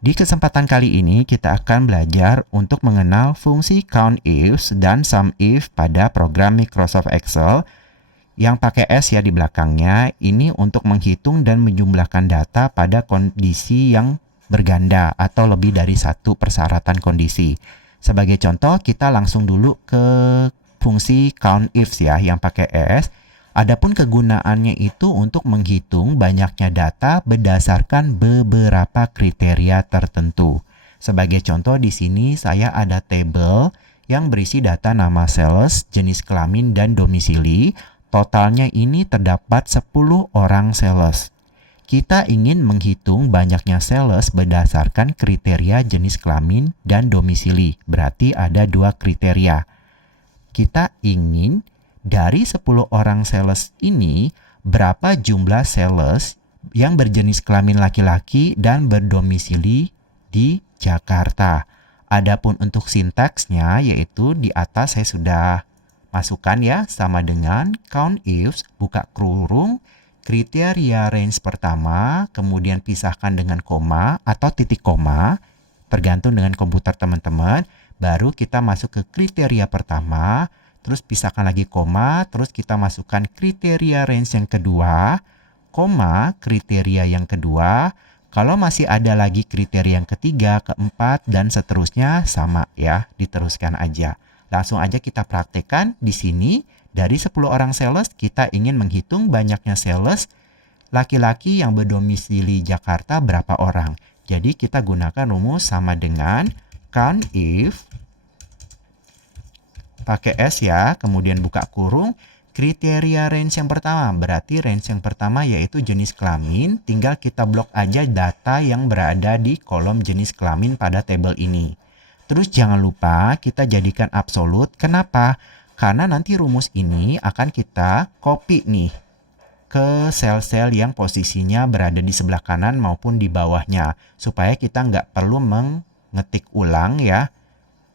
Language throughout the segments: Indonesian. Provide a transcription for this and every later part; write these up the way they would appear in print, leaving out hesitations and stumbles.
Di kesempatan kali ini kita akan belajar untuk mengenal fungsi COUNTIF dan SUMIF pada program Microsoft Excel yang pakai S ya di belakangnya. Ini untuk menghitung dan menjumlahkan data pada kondisi yang berganda atau lebih dari satu persyaratan kondisi. Sebagai contoh, kita langsung dulu ke fungsi COUNTIF ya yang pakai S. Adapun kegunaannya itu untuk menghitung banyaknya data berdasarkan beberapa kriteria tertentu. Sebagai contoh di sini saya ada tabel yang berisi data nama sales, jenis kelamin, dan domisili. Totalnya ini terdapat 10 orang sales. Kita ingin menghitung banyaknya sales berdasarkan kriteria jenis kelamin dan domisili. Berarti ada 2 kriteria. Kita ingin dari 10 orang sales ini, berapa jumlah sales yang berjenis kelamin laki-laki dan berdomisili di Jakarta. Adapun untuk sintaksnya, yaitu di atas saya sudah masukkan ya, sama dengan COUNTIF, buka kurung, kriteria range pertama, kemudian pisahkan dengan koma atau titik koma, tergantung dengan komputer teman-teman. Baru kita masuk ke kriteria pertama, terus pisahkan lagi koma, terus kita masukkan kriteria range yang kedua, koma, kriteria yang kedua. Kalau masih ada lagi kriteria yang ketiga, keempat, dan seterusnya sama ya, diteruskan aja. Langsung aja kita praktekkan di sini. Dari 10 orang sales, kita ingin menghitung banyaknya sales laki-laki yang berdomisili Jakarta berapa orang. Jadi kita gunakan rumus sama dengan COUNTIF pakai S ya, kemudian buka kurung, kriteria range yang pertama. Berarti range yang pertama yaitu jenis kelamin, tinggal kita blok aja data yang berada di kolom jenis kelamin pada tabel ini. Terus jangan lupa kita jadikan absolut. Kenapa? Karena nanti rumus ini akan kita copy nih ke sel-sel yang posisinya berada di sebelah kanan maupun di bawahnya. Supaya kita nggak perlu mengetik ulang ya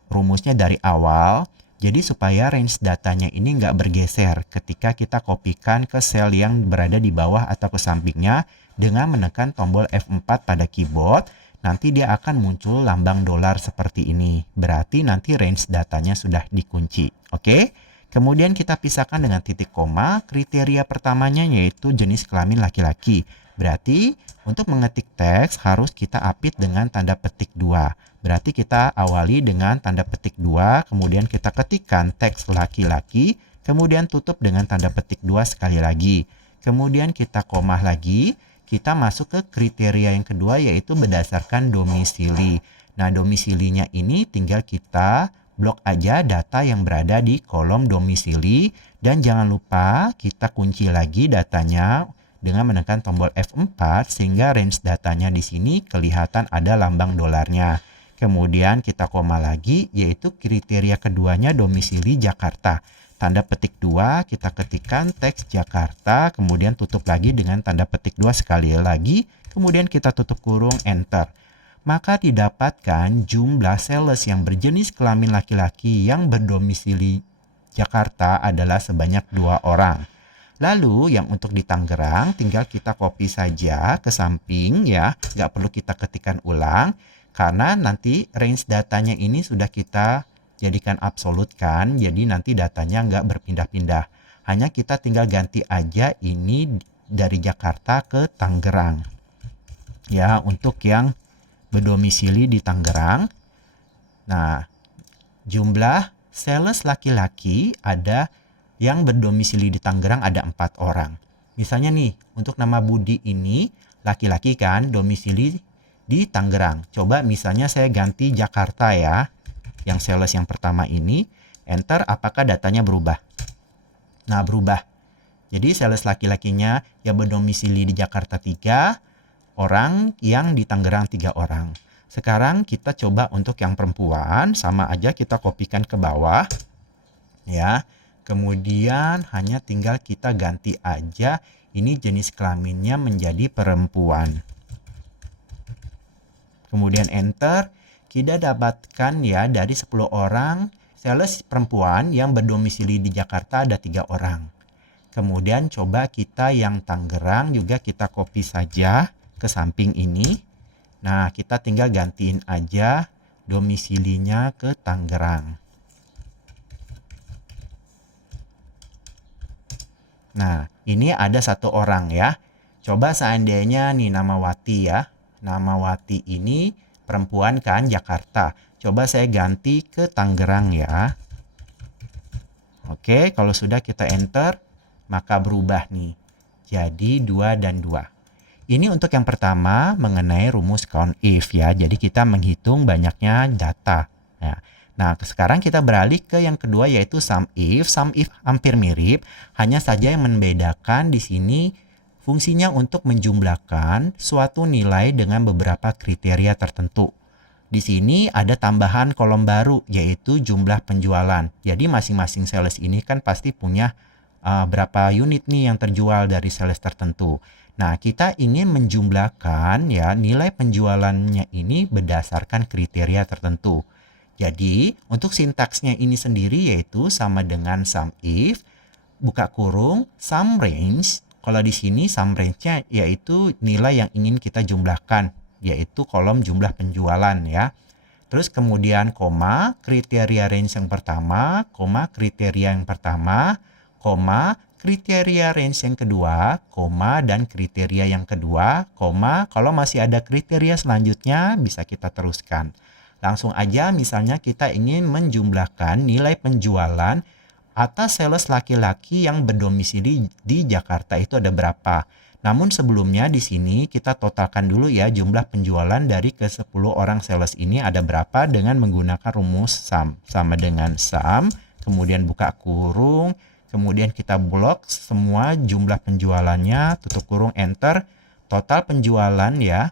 rumusnya dari awal. Jadi supaya range datanya ini nggak bergeser ketika kita kopikan ke sel yang berada di bawah atau ke sampingnya dengan menekan tombol F4 pada keyboard, nanti dia akan muncul lambang dolar seperti ini. Berarti nanti range datanya sudah dikunci. Oke? Kemudian kita pisahkan dengan titik koma, kriteria pertamanya yaitu jenis kelamin laki-laki. Berarti untuk mengetik teks harus kita apit dengan tanda petik 2. Berarti kita awali dengan tanda petik 2, kemudian kita ketikkan teks laki-laki, kemudian tutup dengan tanda petik 2 sekali lagi. Kemudian kita koma lagi, kita masuk ke kriteria yang kedua yaitu berdasarkan domisili. Nah, domisilinya ini tinggal kita blok aja data yang berada di kolom domisili dan jangan lupa kita kunci lagi datanya dengan menekan tombol F4 sehingga range datanya di sini kelihatan ada lambang dolarnya. Kemudian kita koma lagi yaitu kriteria keduanya domisili Jakarta. Tanda petik 2 kita ketikkan teks Jakarta, kemudian tutup lagi dengan tanda petik 2 sekali lagi, kemudian kita tutup kurung enter. Maka didapatkan jumlah sales yang berjenis kelamin laki-laki yang berdomisili Jakarta adalah sebanyak 2 orang. Lalu yang untuk di Tangerang tinggal kita copy saja ke samping ya, nggak perlu kita ketikkan ulang. Karena nanti range datanya ini sudah kita jadikan absolut kan, jadi nanti datanya nggak berpindah-pindah. Hanya kita tinggal ganti aja ini dari Jakarta ke Tangerang. Ya, untuk yang berdomisili di Tangerang. Nah, jumlah sales laki-laki ada yang berdomisili di Tangerang ada 4 orang. Misalnya nih, untuk nama Budi ini laki-laki kan, domisili di Tangerang. Coba misalnya saya ganti Jakarta ya, yang sales yang pertama ini, enter, apakah datanya berubah? Nah, berubah. Jadi sales laki-lakinya yang berdomisili di Jakarta 3 orang, yang di Tangerang 3 orang. Sekarang kita coba untuk yang perempuan, sama aja kita kopikan ke bawah. Ya, kemudian hanya tinggal kita ganti aja ini jenis kelaminnya menjadi perempuan. Kemudian enter, kita dapatkan ya dari 10 orang, sales perempuan yang berdomisili di Jakarta ada 3 orang. Kemudian coba kita yang Tangerang juga kita copy saja ke samping ini. Nah, kita tinggal gantiin aja domisilinya ke Tangerang. Nah, ini ada satu orang ya. Coba seandainya nih nama Wati ya. Nama Wati ini perempuan kan, Jakarta. Coba saya ganti ke Tangerang ya. Oke, kalau sudah kita enter, maka berubah nih. Jadi 2 dan 2. Ini untuk yang pertama mengenai rumus count if ya. Jadi kita menghitung banyaknya data. Nah, sekarang kita beralih ke yang kedua yaitu sum if. Sum if hampir mirip, hanya saja yang membedakan di sini fungsinya untuk menjumlahkan suatu nilai dengan beberapa kriteria tertentu. Di sini ada tambahan kolom baru yaitu jumlah penjualan. Jadi masing-masing sales ini kan pasti punya berapa unit nih yang terjual dari sales tertentu. Nah, kita ingin menjumlahkan ya nilai penjualannya ini berdasarkan kriteria tertentu. Jadi, untuk sintaksnya ini sendiri yaitu sama dengan sum if, buka kurung, sum range. Kalau di sini sum range-nya yaitu nilai yang ingin kita jumlahkan, yaitu kolom jumlah penjualan ya. Terus kemudian koma, kriteria range yang pertama, koma, kriteria yang pertama, koma, kriteria range yang kedua, koma, dan kriteria yang kedua, koma, kalau masih ada kriteria selanjutnya bisa kita teruskan. Langsung aja misalnya kita ingin menjumlahkan nilai penjualan atas sales laki-laki yang berdomisili di Jakarta itu ada berapa. Namun sebelumnya di sini kita totalkan dulu ya jumlah penjualan dari ke-10 orang sales ini ada berapa dengan menggunakan rumus sum. Sama dengan sum, kemudian buka kurung, kemudian kita blok semua jumlah penjualannya, tutup kurung, enter. Total penjualan ya,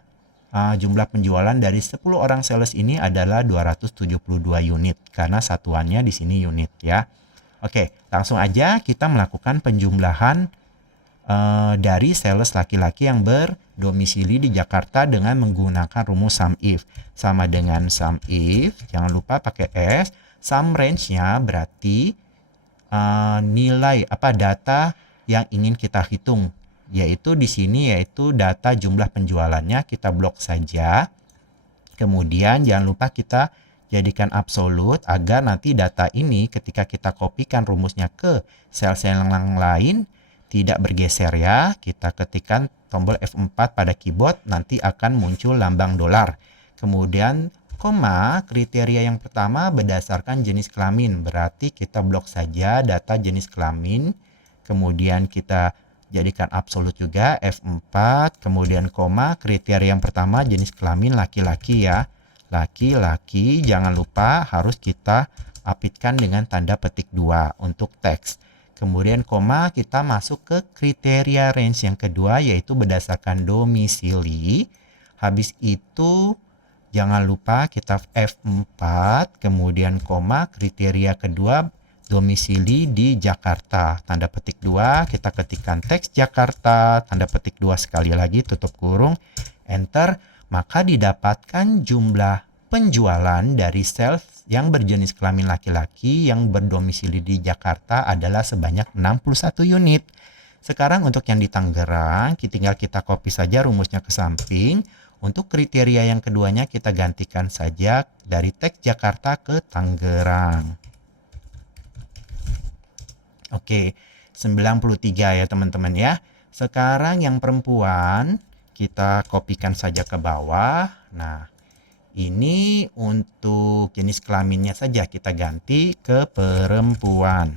jumlah penjualan dari 10 orang sales ini adalah 272 unit. Karena satuannya di sini unit ya. Oke, langsung aja kita melakukan penjumlahan dari sales laki-laki yang berdomisili di Jakarta dengan menggunakan rumus sum if. Sama dengan sum if, jangan lupa pakai S. Sum range-nya berarti nilai data yang ingin kita hitung, yaitu di sini yaitu data jumlah penjualannya kita blok saja. Kemudian jangan lupa kita jadikan absolut agar nanti data ini ketika kita kopikan rumusnya ke sel-sel yang lain tidak bergeser ya. Kita ketikkan tombol F4 pada keyboard, nanti akan muncul lambang dolar. Kemudian koma, kriteria yang pertama berdasarkan jenis kelamin. Berarti kita blok saja data jenis kelamin. Kemudian kita jadikan absolut juga F4. Kemudian koma, kriteria yang pertama jenis kelamin laki-laki ya. Laki-laki, jangan lupa harus kita apitkan dengan tanda petik 2 untuk teks. Kemudian koma, kita masuk ke kriteria range yang kedua yaitu berdasarkan domisili. Habis itu jangan lupa kita F4, kemudian koma, kriteria kedua domisili di Jakarta. Tanda petik 2, kita ketikkan teks Jakarta, tanda petik 2 sekali lagi, tutup kurung, enter. Maka didapatkan jumlah penjualan dari sales yang berjenis kelamin laki-laki yang berdomisili di Jakarta adalah sebanyak 61 unit. Sekarang untuk yang di Tangerang, tinggal kita copy saja rumusnya ke samping. Untuk kriteria yang keduanya kita gantikan saja dari teks Jakarta ke Tangerang. Oke, 93 ya teman-teman ya. Sekarang yang perempuan kita kopikan saja ke bawah. Nah, ini untuk jenis kelaminnya saja kita ganti ke perempuan.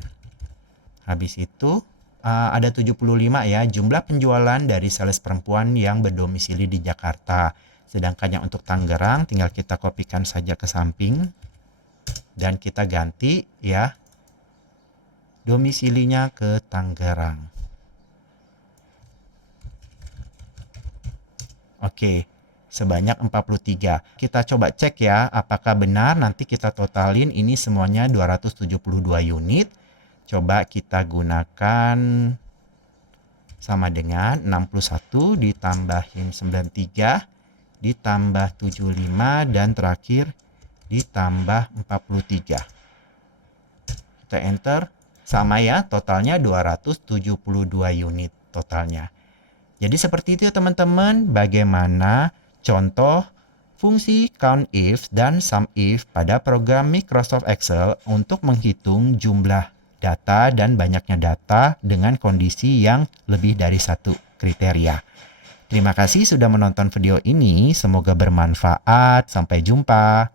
Habis itu ada 75 ya jumlah penjualan dari sales perempuan yang berdomisili di Jakarta. Sedangkan yang untuk Tangerang tinggal kita kopikan saja ke samping dan kita ganti ya domisilinya ke Tangerang. Oke, sebanyak 43. Kita coba cek ya apakah benar, nanti kita totalin ini semuanya 272 unit. Coba kita gunakan sama dengan 61 ditambahin 93 ditambah 75 dan terakhir ditambah 43. Kita enter, sama ya, totalnya 272 unit totalnya. Jadi seperti itu ya teman-teman, bagaimana contoh fungsi COUNTIF dan SUMIF pada program Microsoft Excel untuk menghitung jumlah data dan banyaknya data dengan kondisi yang lebih dari satu kriteria. Terima kasih sudah menonton video ini, semoga bermanfaat. Sampai jumpa.